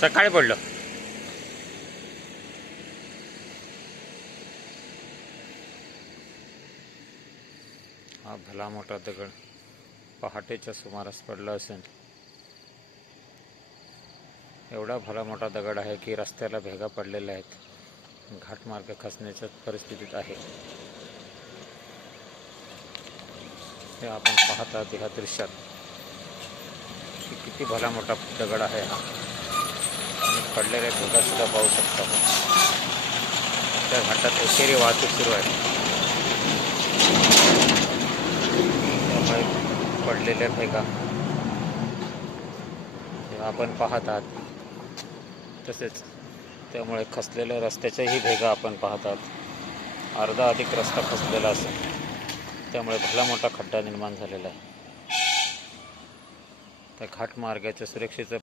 सकाळी पडलं. हा भला मोठा दगड पहाटेच्या सुमारास पडला असेल. एवढा भला मोठा दगड आहे की रस्त्याला भेगा पडलेल्या आहेत. घाटमार्ग खचण्याच्या परिस्थितीत आहे. हे आपण पाहतात ह्या दृश्यात की किती भला मोठा दगड आहे हा. आणि पडलेल्या भेगा सुद्धा पाहू शकता. त्या घाटात एकेरी वाहतूक सुरू आहे. त्यामुळे पडलेल्या भेगा आपण पाहतात. तसेच त्यामुळे खचलेल्या रस्त्याच्याही भेगा आपण पाहतात. अर्धा अधिक रस्ता खचलेला असेल. त्यामुळे भला मोठा खड्डा निर्माण झालेला आहे. त्या घाटमार्गाच्या सुरक्षेचं